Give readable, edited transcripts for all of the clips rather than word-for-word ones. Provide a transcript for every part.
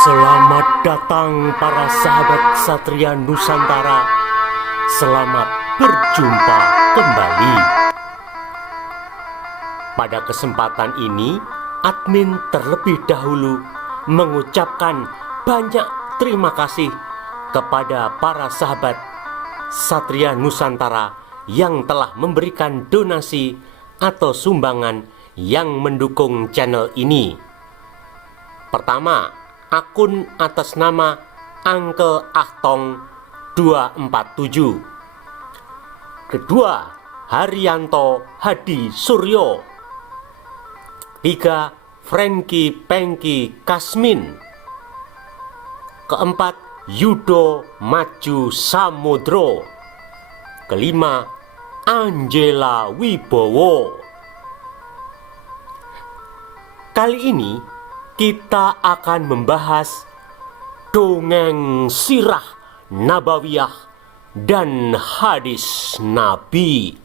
Selamat datang para sahabat Satria Nusantara. Selamat berjumpa kembali. Pada kesempatan ini, admin terlebih dahulu mengucapkan banyak terima kasih kepada para sahabat Satria Nusantara yang telah memberikan donasi atau sumbangan yang mendukung channel ini. Pertama, akun atas nama Uncle Ahtong 247. Kedua, Haryanto Hadi Suryo. Tiga, Franky Pengki Kasmin. Keempat, Yudo Maju Samudro. Kelima, Angela Wibowo. Kali ini kita akan membahas dongeng sirah nabawiyah dan hadis Nabi.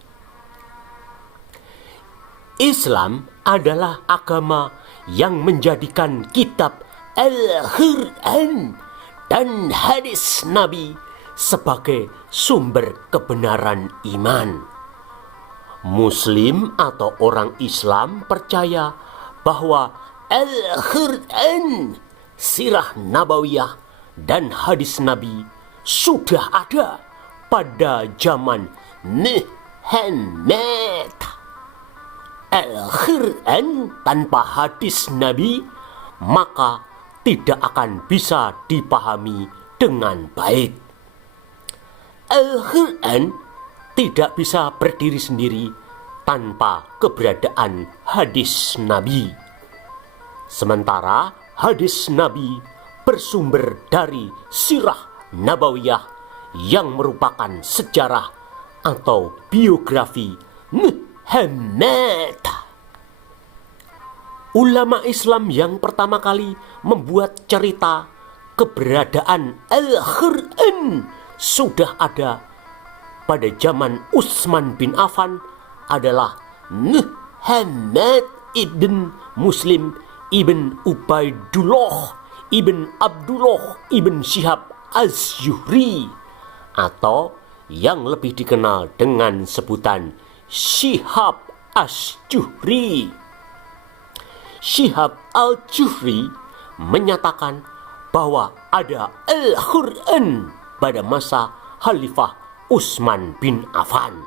Islam adalah agama yang menjadikan kitab Al-Quran dan hadis Nabi sebagai sumber kebenaran iman. Muslim atau orang Islam percaya bahwa Al-Quran, sirah nabawiyah dan hadis Nabi sudah ada pada zaman Muhammad. Al-Quran tanpa hadis Nabi maka tidak akan bisa dipahami dengan baik. Al-Quran tidak bisa berdiri sendiri tanpa keberadaan hadis Nabi. Sementara hadis Nabi bersumber dari sirah nabawiyah yang merupakan sejarah atau biografi Muhammad. Ulama Islam yang pertama kali membuat cerita keberadaan Al-Quran sudah ada pada zaman Utsman bin Affan adalah Muhammad ibn Muslim ibn Ubaidullah ibn Abdullah ibn Syihab Az-Zuhri, atau yang lebih dikenal dengan sebutan Syihab Az-Zuhri. Syihab Al-Zuhri menyatakan bahwa ada Al-Quran pada masa Khalifah Utsman bin Affan.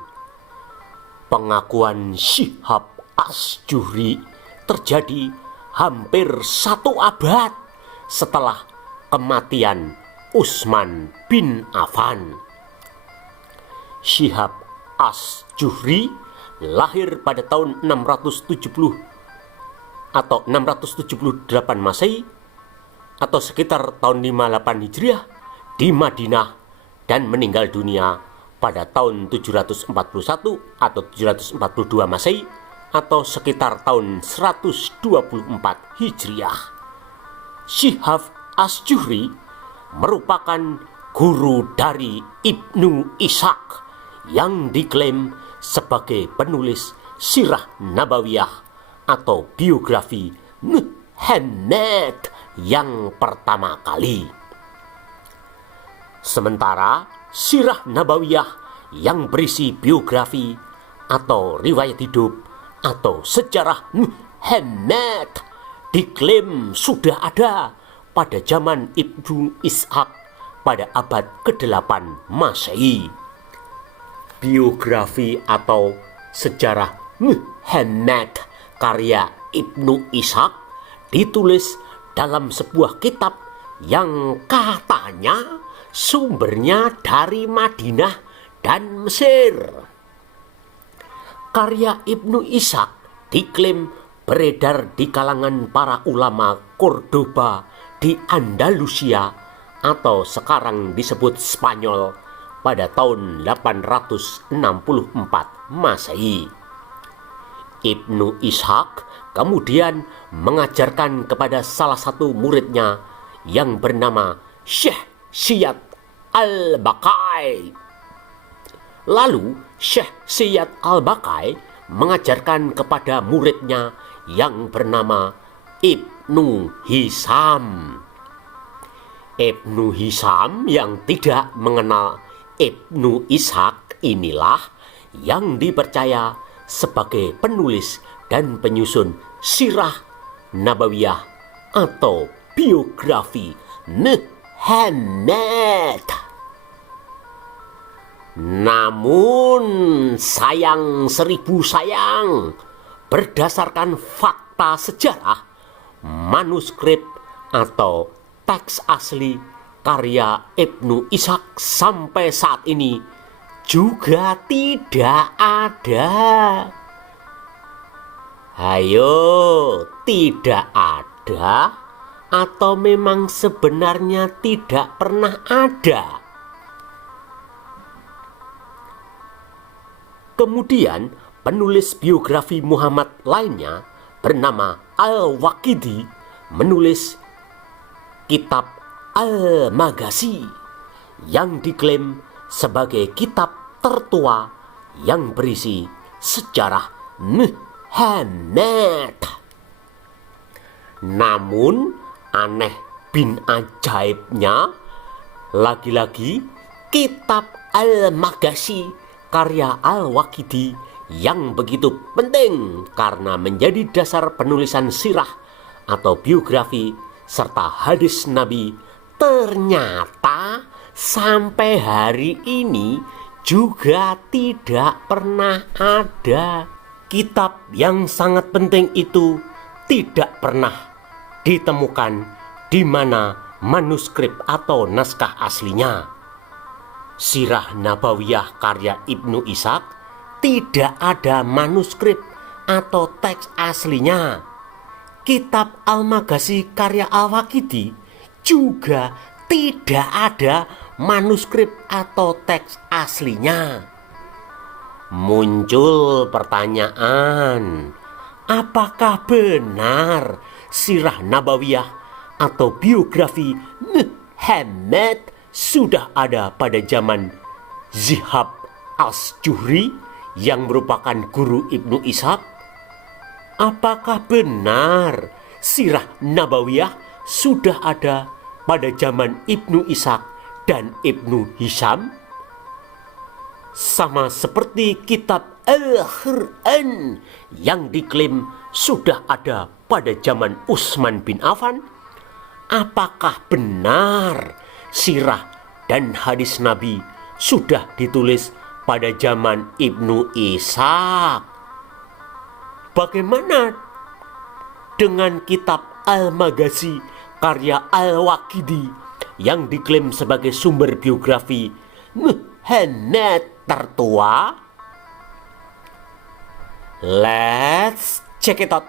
Pengakuan Syihab Az-Zuhri terjadi hampir 1 abad setelah kematian Utsman bin Affan. Syihab Az-Zuhri lahir pada tahun 670 atau 678 Masehi atau sekitar tahun 58 Hijriah di Madinah dan meninggal dunia pada tahun 741 atau 742 Masehi atau sekitar tahun 124 Hijriah. Syihab Az-Zuhri merupakan guru dari Ibnu Ishaq yang diklaim sebagai penulis sirah nabawiyah atau biografi Muhammad yang pertama kali. Sementara sirah nabawiyah yang berisi biografi atau riwayat hidup atau sejarah Muhammad diklaim sudah ada pada zaman Ibnu Ishaq pada abad ke-8 Masehi. Biografi atau sejarah Muhammad karya Ibnu Ishaq ditulis dalam sebuah kitab yang katanya sumbernya dari Madinah dan Mesir. Karya Ibnu Ishaq diklaim beredar di kalangan para ulama Cordoba di Andalusia atau sekarang disebut Spanyol pada tahun 864 Masehi. Ibnu Ishaq kemudian mengajarkan kepada salah satu muridnya yang bernama Syekh Ziyad Al-Baqai. Lalu Syekh Ziyad Al-Baqai mengajarkan kepada muridnya yang bernama Ibnu Hisam. Ibnu Hisham yang tidak mengenal Ibnu Ishaq inilah yang dipercaya sebagai penulis dan penyusun sirah Nabawiyah atau biografi Muhammad. Namun sayang seribu sayang, berdasarkan fakta sejarah, manuskrip atau teks asli karya Ibnu Ishaq sampai saat ini juga tidak ada. Hayo, tidak ada atau memang sebenarnya tidak pernah ada? Kemudian penulis biografi Muhammad lainnya bernama Al-Waqidi menulis kitab Al-Maghazi yang diklaim sebagai kitab tertua yang berisi sejarah Muhammad. Namun aneh bin ajaibnya, lagi-lagi kitab Al-Maghazi karya Al-Waqidi yang begitu penting karena menjadi dasar penulisan sirah atau biografi serta hadis Nabi, ternyata sampai hari ini juga tidak pernah ada. Kitab yang sangat penting itu tidak pernah ditemukan di mana manuskrip atau naskah aslinya. Sirah Nabawiyah karya Ibnu Ishaq tidak ada manuskrip atau teks aslinya. Kitab Al-Maghazi karya Al-Waqidi juga tidak ada manuskrip atau teks aslinya. Muncul pertanyaan, apakah benar sirah Nabawiyah atau biografi Muhammad sudah ada pada zaman Zihab As-Juhri yang merupakan guru Ibnu Ishaq? Apakah benar sirah Nabawiyah sudah ada pada zaman Ibnu Ishaq dan Ibnu Hisham? Sama seperti kitab Al-Quran yang diklaim sudah ada pada zaman Utsman bin Affan, apakah benar sirah dan hadis Nabi sudah ditulis pada zaman Ibnu Ishaq? Bagaimana dengan kitab Al-Maghazi karya Al-Waqidi yang diklaim sebagai sumber biografi Muhammad tertua? Let's check it out.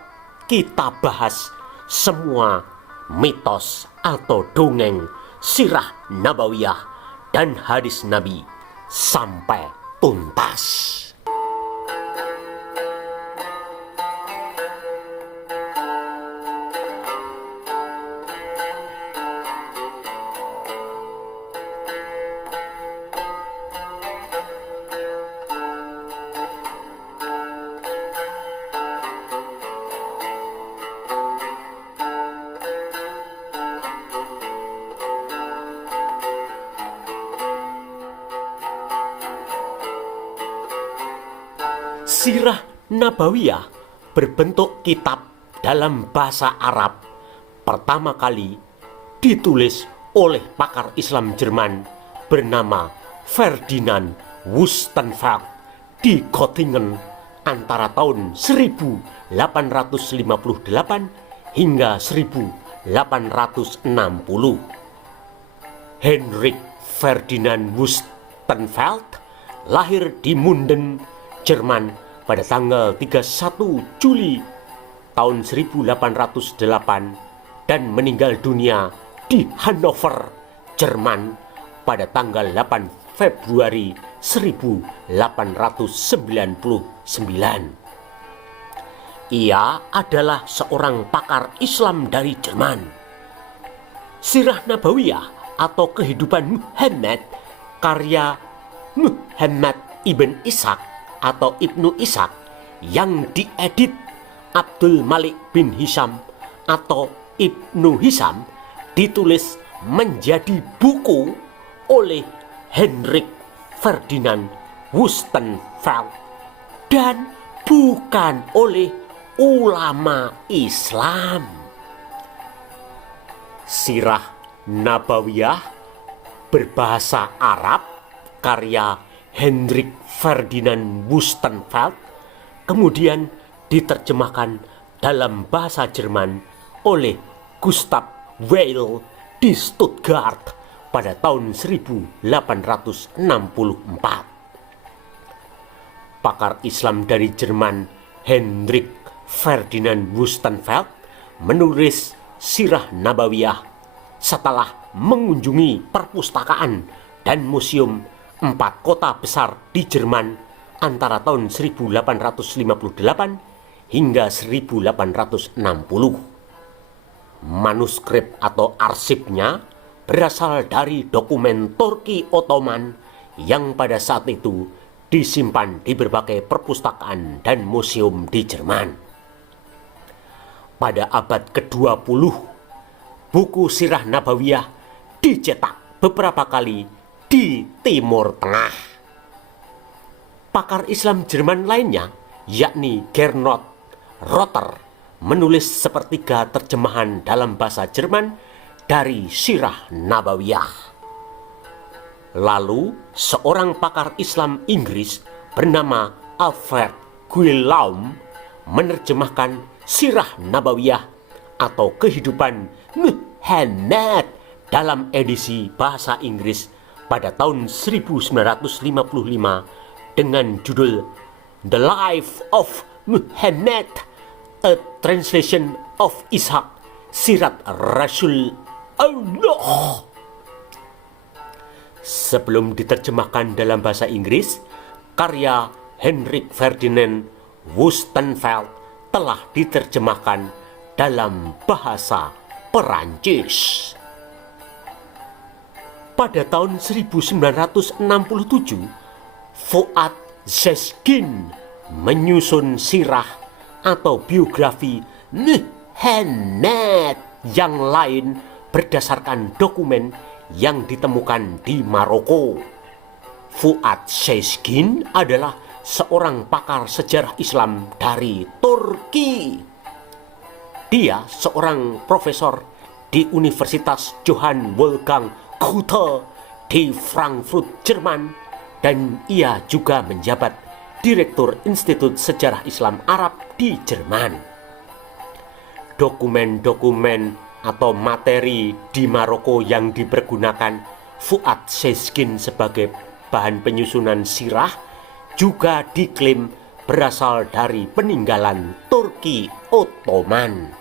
Kita bahas semua mitos atau dongeng sirah Nabawiyah dan hadis Nabi sampai tuntas. Sirah Nabawiyah berbentuk kitab dalam bahasa Arab pertama kali ditulis oleh pakar Islam Jerman bernama Ferdinand Wustenfeld di Göttingen antara tahun 1858 hingga 1860. Heinrich Ferdinand Wustenfeld lahir di Munden, Jerman pada tanggal 31 Juli tahun 1808 dan meninggal dunia di Hannover, Jerman pada tanggal 8 Februari 1899. Ia adalah seorang pakar Islam dari Jerman. Sirah Nabawiyah atau kehidupan Muhammad karya Muhammad ibn Ishaq atau Ibnu Ishaq yang diedit Abdul Malik bin Hisham atau Ibnu Hisham ditulis menjadi buku oleh Hendrik Ferdinand Woestenfeld dan bukan oleh ulama Islam. Sirah Nabawiyah berbahasa Arab karya Hendrik Ferdinand Woestenfeld kemudian diterjemahkan dalam bahasa Jerman oleh Gustav Weil di Stuttgart pada tahun 1864. Pakar Islam dari Jerman Hendrik Ferdinand Woestenfeld menulis Sirah Nabawiyah setelah mengunjungi perpustakaan dan museum 4 kota besar di Jerman antara tahun 1858 hingga 1860. Manuskrip atau arsipnya berasal dari dokumen Turki Ottoman yang pada saat itu disimpan di berbagai perpustakaan dan museum di Jerman. Pada abad ke-20, buku Sirah Nabawiyah dicetak beberapa kali di Timur Tengah. Pakar Islam Jerman lainnya, yakni Gernot Rotter, menulis sepertiga terjemahan dalam bahasa Jerman dari Sirah Nabawiyah. Lalu, seorang pakar Islam Inggris bernama Alfred Guillaume menerjemahkan Sirah Nabawiyah atau Kehidupan Muhammad dalam edisi bahasa Inggris pada tahun 1955 dengan judul The Life of Muhammad, a Translation of Ishaq, Sirat Rasul Allah. Sebelum diterjemahkan dalam bahasa Inggris, karya Hendrik Ferdinand Woestenfeld telah diterjemahkan dalam bahasa Perancis. Pada tahun 1967, Fuad Sheshkin menyusun sirah atau biografi Muhammad yang lain berdasarkan dokumen yang ditemukan di Maroko. Fuad Sheshkin adalah seorang pakar sejarah Islam dari Turki. Dia seorang profesor di Universitas Johann Wolfgang Goethe di Frankfurt, Jerman, dan ia juga menjabat Direktur Institut Sejarah Islam Arab di Jerman. Dokumen-dokumen atau materi di Maroko yang dipergunakan Fuad Sheshkin sebagai bahan penyusunan sirah juga diklaim berasal dari peninggalan Turki Ottoman.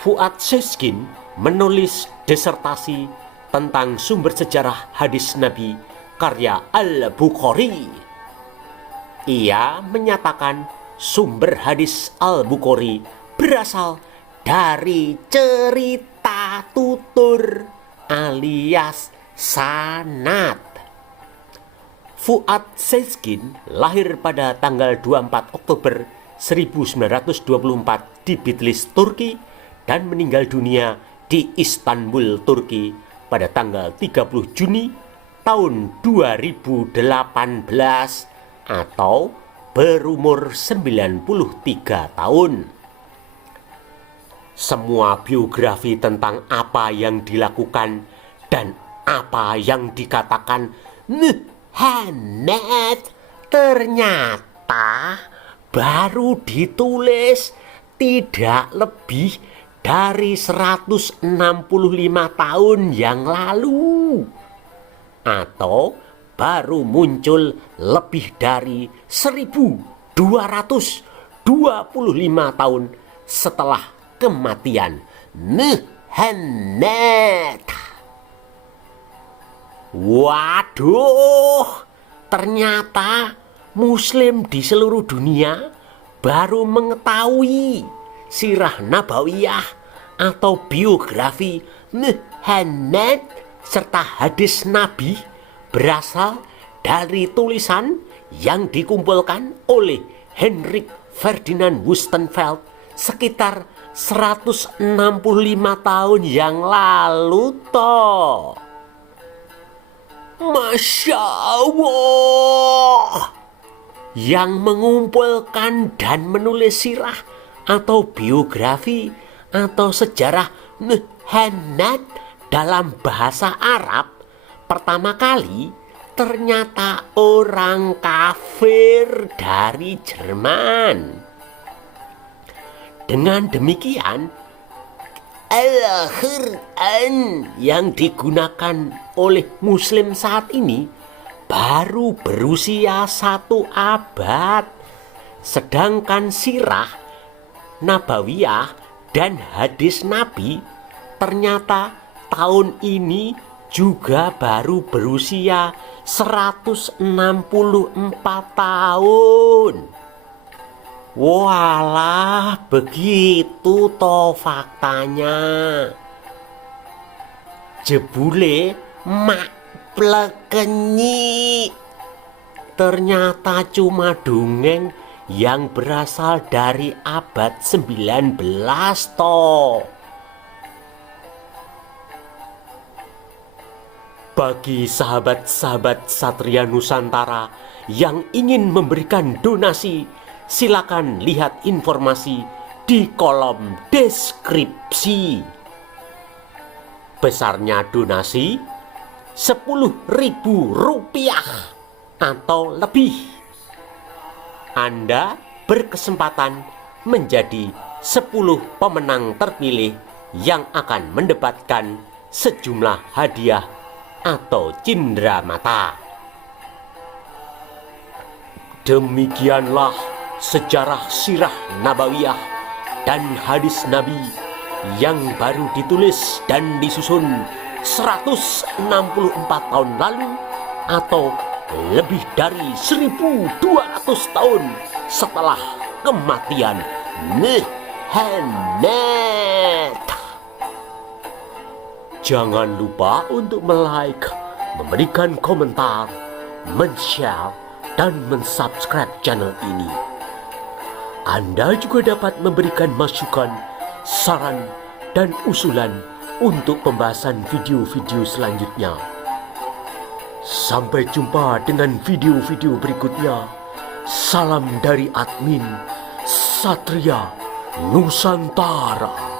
Fuad Sheshkin menulis disertasi tentang sumber sejarah hadis Nabi karya Al-Bukhari. Ia menyatakan sumber hadis Al-Bukhari berasal dari cerita tutur alias sanad. Fuad Sheshkin lahir pada tanggal 24 Oktober 1924 di Bitlis, Turki, dan meninggal dunia di Istanbul, Turki pada tanggal 30 Juni tahun 2018 atau berumur 93 tahun. Semua biografi tentang apa yang dilakukan dan apa yang dikatakan Muhammad ternyata baru ditulis tidak lebih dari 165 tahun yang lalu, atau baru muncul lebih dari 1225 tahun setelah kematian Muhammad. Waduh, ternyata Muslim di seluruh dunia baru mengetahui Sirah Nabawiyah atau biografi Muhammad serta hadis Nabi berasal dari tulisan yang dikumpulkan oleh Hendrik Ferdinand Woestenfeld sekitar 165 tahun yang lalu toh. Masya Allah. Yang mengumpulkan dan menulis sirah atau biografi atau sejarah Muhammad dalam bahasa Arab pertama kali ternyata orang kafir dari Jerman. Dengan demikian, Al-Quran yang digunakan oleh Muslim saat ini baru berusia 1 abad. Sedangkan sirah Nabawiyah dan hadis Nabi ternyata tahun ini juga baru berusia 164 tahun. Walah, begitu toh faktanya. Jebule mak plekenyi. Ternyata cuma dongeng yang berasal dari abad 19 toh. Bagi sahabat-sahabat Satria Nusantara yang ingin memberikan donasi, silakan lihat informasi di kolom deskripsi. Besarnya donasi Rp10.000 atau lebih. Anda berkesempatan menjadi 10 pemenang terpilih yang akan mendapatkan sejumlah hadiah atau cindera mata. Demikianlah sejarah sirah Nabawiyah dan hadis Nabi yang baru ditulis dan disusun 164 tahun lalu atau lebih dari 1200 tahun setelah kematian Muhammad. Jangan lupa untuk like, memberikan komentar, men-share, dan men-subscribe channel ini. Anda juga dapat memberikan masukan, saran, dan usulan untuk pembahasan video-video selanjutnya. Sampai jumpa dengan video-video berikutnya. Salam dari admin Satria Nusantara.